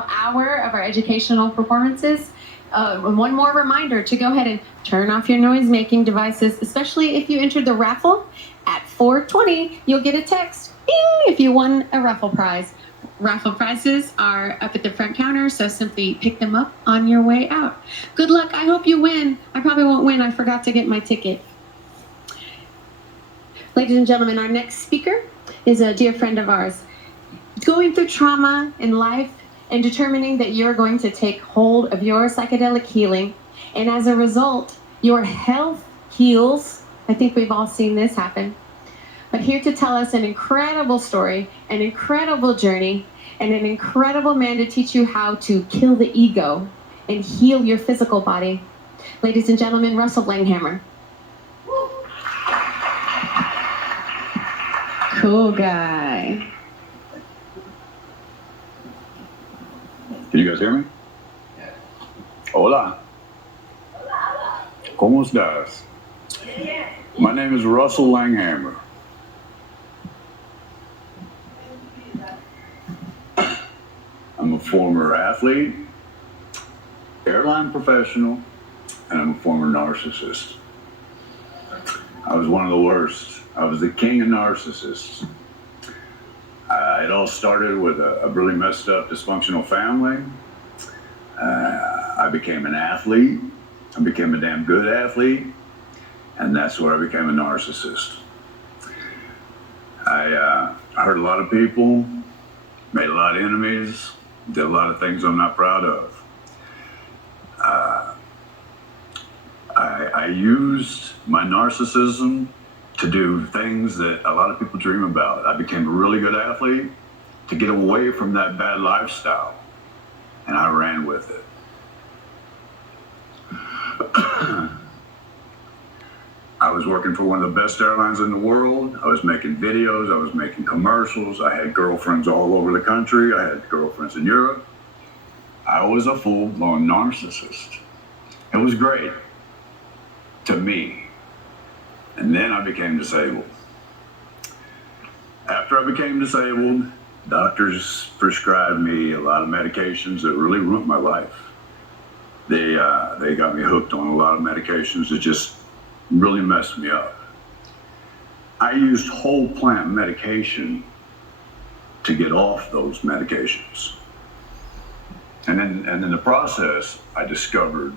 hour of our educational performances. One more reminder to go ahead and turn off your noise-making devices, especially if you entered the raffle. At 4:20, you'll get a text, bing, if you won a raffle prize. Raffle prizes are up at the front counter, so simply pick them up on your way out. Good luck. I hope you win. I probably won't win. I forgot to get my ticket. Ladies and gentlemen, our next speaker is a dear friend of ours. Going through trauma in life and determining that you're going to take hold of your psychedelic healing, and as a result, your health heals. I think we've all seen this happen. But here to tell us an incredible story, an incredible journey, and an incredible man to teach you how to kill the ego and heal your physical body. Ladies and gentlemen, Russell Langhammer. Cool guy. Can you guys hear me? Hola. ¿Cómo estás? My name is Russell Langhammer. I'm a former athlete, airline professional, and I'm a former narcissist. I was one of the worst. I was the king of narcissists. It all started with a really messed up, dysfunctional family. I became an athlete. I became a damn good athlete. And that's where I became a narcissist. I hurt a lot of people, made a lot of enemies, did a lot of things I'm not proud of. I used my narcissism to do things that a lot of people dream about. I became a really good athlete to get away from that bad lifestyle, and I ran with it. I was working for one of the best airlines in the world. I was making videos, I was making commercials. I had girlfriends all over the country. I had girlfriends in Europe. I was a full-blown narcissist. It was great to me. And then I became disabled. After I became disabled, doctors prescribed me a lot of medications that really ruined my life. They got me hooked on a lot of medications that just really messed me up. I used whole plant medication to get off those medications. And in the process, I discovered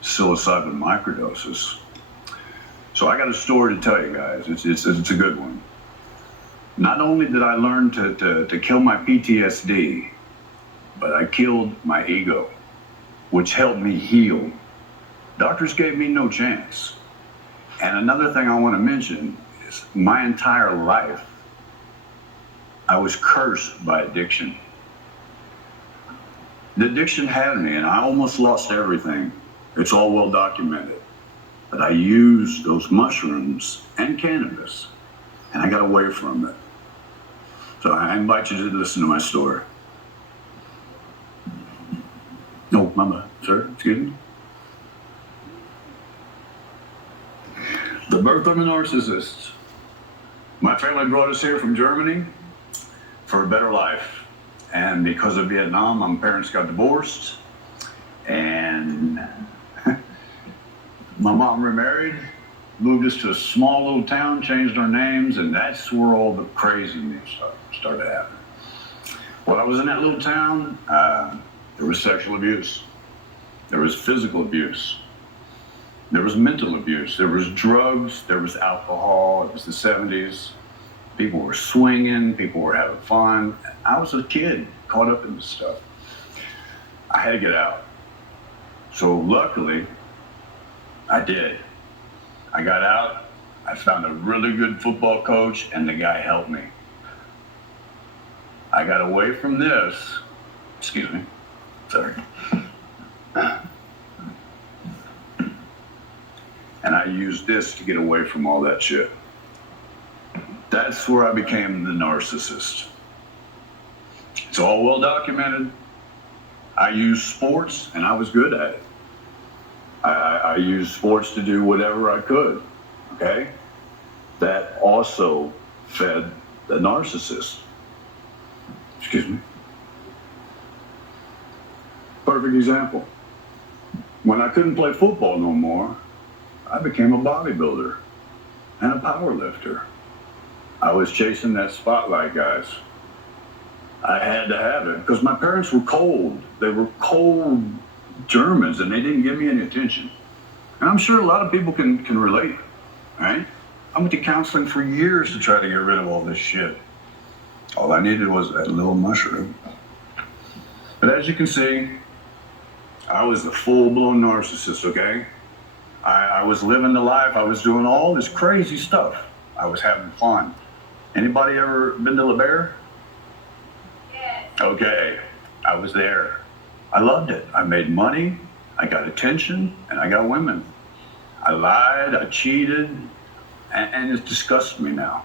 psilocybin microdoses. So I got a story to tell you guys. It's a good one. Not only did I learn to kill my PTSD, but I killed my ego, which helped me heal. Doctors gave me no chance. And another thing I want to mention is my entire life, I was cursed by addiction. The addiction had me, and I almost lost everything. It's all well documented. But I used those mushrooms and cannabis, and I got away from it. So I invite you to listen to my story. No, mama, sir, excuse me. The birth of a narcissist. My family brought us here from Germany for a better life. And because of Vietnam, my parents got divorced. And my mom remarried, moved us to a small little town, changed our names, and that's where all the craziness started happening. While I was in that little town, there was sexual abuse. There was physical abuse. There was mental abuse. There was drugs. There was alcohol. It was the 70s. People were swinging. People were having fun. I was a kid caught up in this stuff. I had to get out. So luckily, I did. I got out. I found a really good football coach, and the guy helped me. I got away from this. Excuse me. Sorry. And I used this to get away from all that shit. That's where I became the narcissist. It's all well documented. I used sports, and I was good at it. I used sports to do whatever I could, okay? That also fed the narcissist. Excuse me. perfect example. When I couldn't play football no more, I became a bodybuilder and a power lifter. I was chasing that spotlight, guys. I had to have it because my parents were cold. They were cold Germans and they didn't give me any attention. And I'm sure a lot of people can relate, right? I went to counseling for years to try to get rid of all this shit. All I needed was that little mushroom. But as you can see, I was a full-blown narcissist, okay? I was living the life. I was doing all this crazy stuff. I was having fun. Anybody ever been to La Bear? Yes. Okay, I was there. I loved it. I made money, I got attention, and I got women. I lied, I cheated, and it disgusts me now.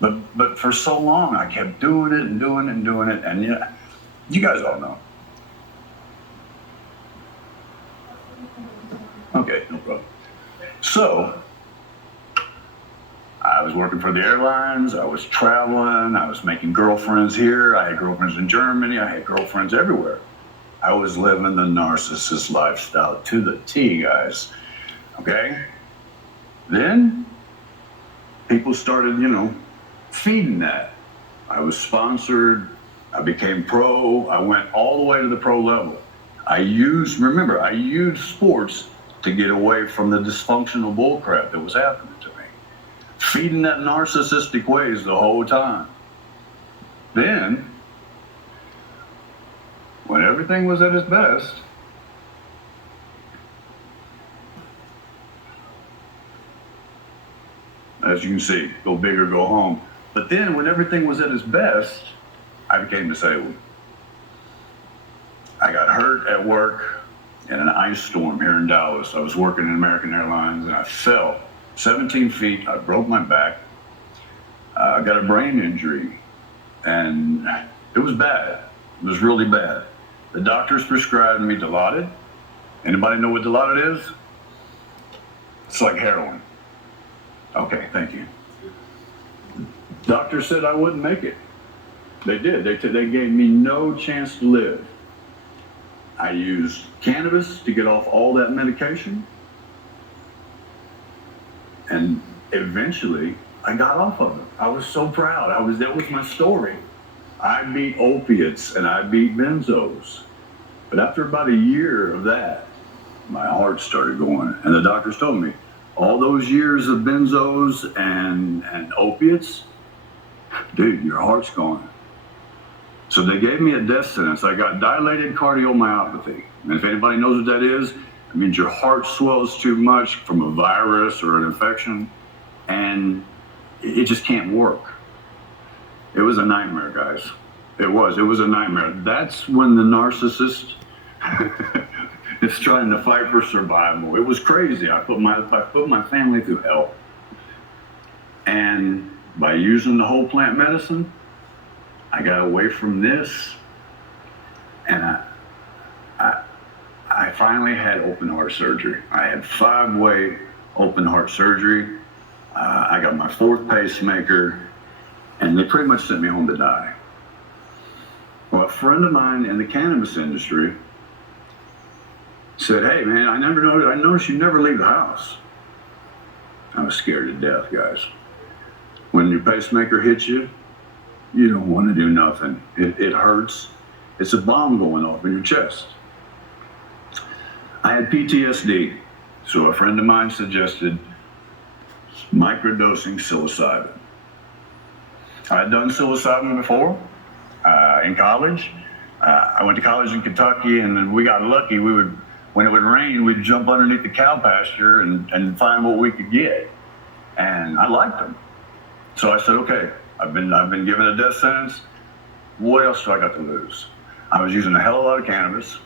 But for so long, I kept doing it and doing it and doing it, and yeah, you guys all know. Okay, no problem. So, I was working for the airlines, I was traveling, I was making girlfriends here, I had girlfriends in Germany, I had girlfriends everywhere. I was living the narcissist lifestyle to the T, guys. Okay? Then, people started, feeding that. I was sponsored, I became pro, I went all the way to the pro level. I used sports to get away from the dysfunctional bullcrap that was happening to me. Feeding that narcissistic ways the whole time. Then, when everything was at its best, as you can see, go big or go home. But then, when everything was at its best, I became disabled. I got hurt at work in an ice storm here in Dallas. I was working in American Airlines and I fell 17 feet. I broke my back. I got a brain injury and it was bad. It was really bad. The doctors prescribed me Dilaudid. Anybody know what Dilaudid is? It's like heroin. Okay, thank you. Doctor said I wouldn't make it. They did. They gave me no chance to live. I used cannabis to get off all that medication. And eventually, I got off of it. I was so proud. That was my story. I beat opiates and I beat benzos. But after about a year of that, my heart started going. And the doctors told me, all those years of benzos and opiates, dude, your heart's going. So they gave me a death sentence. I got dilated cardiomyopathy. And if anybody knows what that is, it means your heart swells too much from a virus or an infection, and it just can't work. It was a nightmare, guys. It was a nightmare. That's when the narcissist is trying to fight for survival. It was crazy. I put my family through hell. And by using the whole plant medicine, I got away from this, and I finally had open heart surgery. I had 5-way open heart surgery. I got my 4th pacemaker, and they pretty much sent me home to die. Well, a friend of mine in the cannabis industry said, "Hey, man, I noticed you never leave the house." I was scared to death, guys. When your pacemaker hits you, you don't want to do nothing. It hurts. It's a bomb going off in your chest. I had PTSD, so a friend of mine suggested microdosing psilocybin. I had done psilocybin before in college. I went to college in Kentucky, and then we got lucky. When it would rain, we'd jump underneath the cow pasture and find what we could get. And I liked them. So I said, okay, I've been given a death sentence. What else do I got to lose? I was using a hell of a lot of cannabis.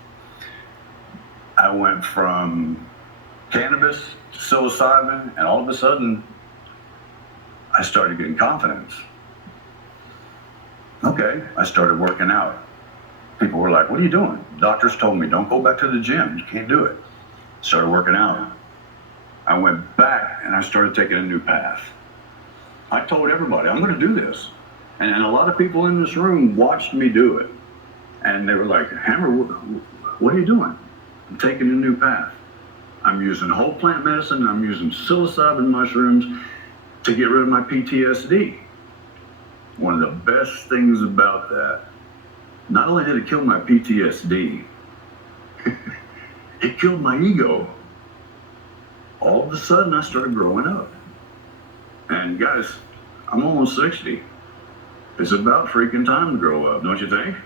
I went from cannabis to psilocybin, and all of a sudden, I started getting confidence. Okay, I started working out. People were like, "What are you doing?" Doctors told me, "Don't go back to the gym. You can't do it." Started working out. I went back and I started taking a new path. I told everybody, I'm going to do this. And a lot of people in this room watched me do it. And they were like, "Hammer, what are you doing? I'm taking a new path. I'm using whole plant medicine. I'm using psilocybin mushrooms to get rid of my PTSD. One of the best things about that, not only did it kill my PTSD, it killed my ego. All of a sudden, I started growing up. And guys, I'm almost 60. It's about freaking time to grow up, don't you think?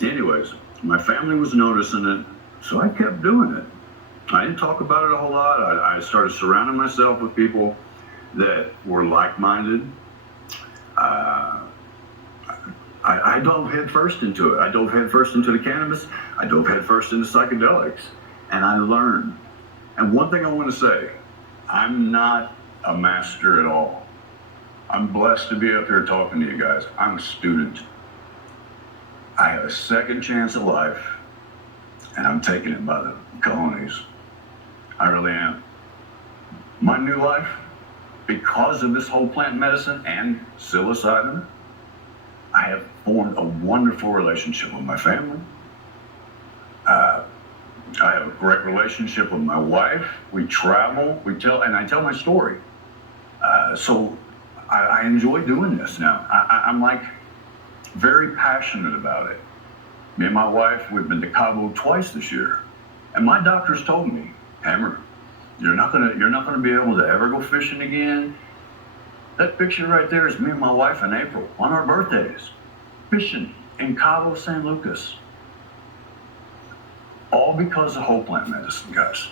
Anyways, my family was noticing it, so I kept doing it. I didn't talk about it a whole lot. I started surrounding myself with people that were like-minded. I dove headfirst into it. I dove headfirst into the cannabis. I dove headfirst into psychedelics. And I learned. And one thing I want to say, I'm not a master at all. I'm blessed to be up here talking to you guys. I'm a student. I have a second chance at life, and I'm taking it by the cojones. I really am. My new life, because of this whole plant medicine and psilocybin, I have formed a wonderful relationship with my family. I have a great relationship with my wife. We travel, and I tell my story. So I enjoy doing this now. I'm like very passionate about it. Me and my wife, we've been to Cabo twice this year. And my doctors told me, Hammer, you're not gonna be able to ever go fishing again. That picture right there is me and my wife in April on our birthdays, fishing in Cabo San Lucas. All because of whole plant medicine, guys.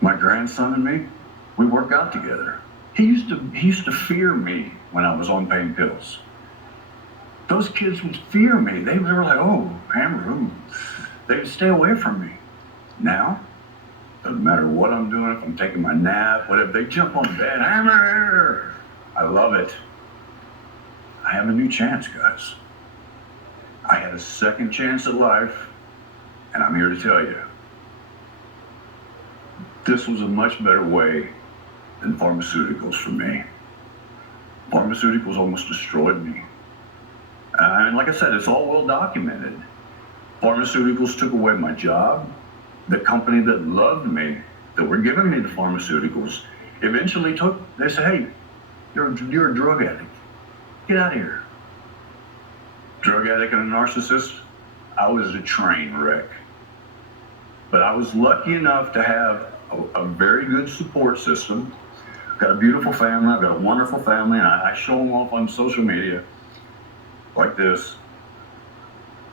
My grandson and me, we work out together. He used to fear me when I was on pain pills. Those kids would fear me. They were like, oh, Hammer, ooh. They'd stay away from me. Now, doesn't matter what I'm doing, if I'm taking my nap, whatever, they jump on the bed, Hammer! I love it. I have a new chance, guys. I had a second chance at life, and I'm here to tell you, this was a much better way than pharmaceuticals for me. Pharmaceuticals almost destroyed me. And like I said, it's all well documented. Pharmaceuticals took away my job. The company that loved me, that were giving me the pharmaceuticals, eventually they said, hey, you're a drug addict. Get out of here. Drug addict and a narcissist, I was a train wreck. But I was lucky enough to have a very good support system. I've got a beautiful family, I've got a wonderful family, and I show them off on social media like this.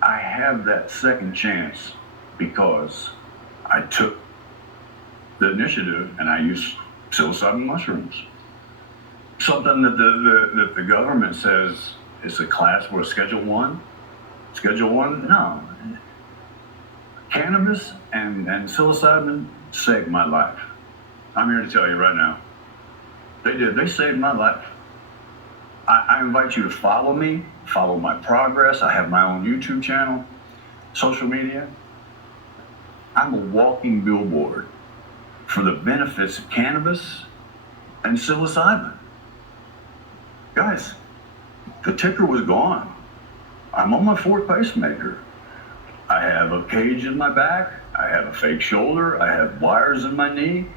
I have that second chance because I took the initiative and I used psilocybin mushrooms. Something that the government says is a class for a Schedule 1. Schedule 1? No. Cannabis and psilocybin saved my life. I'm here to tell you right now. They did. They saved my life. I invite you to follow me, follow my progress. I have my own YouTube channel, social media. I'm a walking billboard for the benefits of cannabis and psilocybin. Guys, the ticker was gone. I'm on my 4th pacemaker. I have a cage in my back. I have a fake shoulder. I have wires in my knee.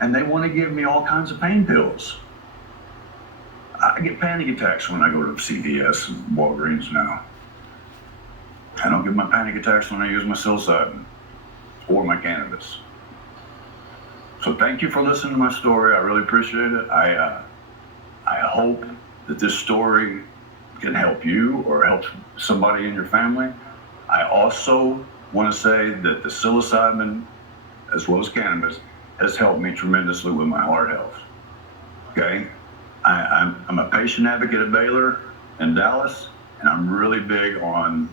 And they want to give me all kinds of pain pills. I get panic attacks when I go to CVS and Walgreens now. I don't get my panic attacks when I use my psilocybin or my cannabis. So thank you for listening to my story. I really appreciate it. I hope that this story can help you or help somebody in your family. I also want to say that the psilocybin, as well as cannabis, has helped me tremendously with my heart health. Okay? I'm a patient advocate at Baylor in Dallas, and I'm really big on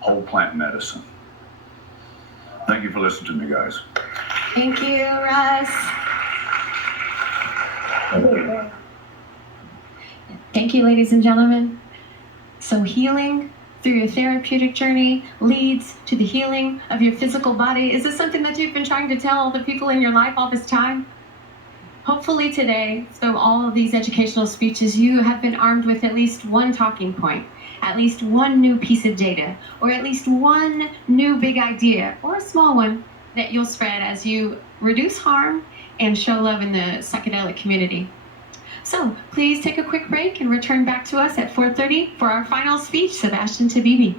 whole plant medicine. Thank you for listening to me, guys. Thank you, Russ. Thank you, ladies and gentlemen. So healing through your therapeutic journey leads to the healing of your physical body. Is this something that you've been trying to tell all the people in your life all this time? Hopefully today, through all of these educational speeches, you have been armed with at least one talking point at least one new piece of data, or at least one new big idea, or a small one that you'll spread as you reduce harm and show love in the psychedelic community. So please take a quick break and return back to us at 4:30 for our final speech, Sebastian Tabibi.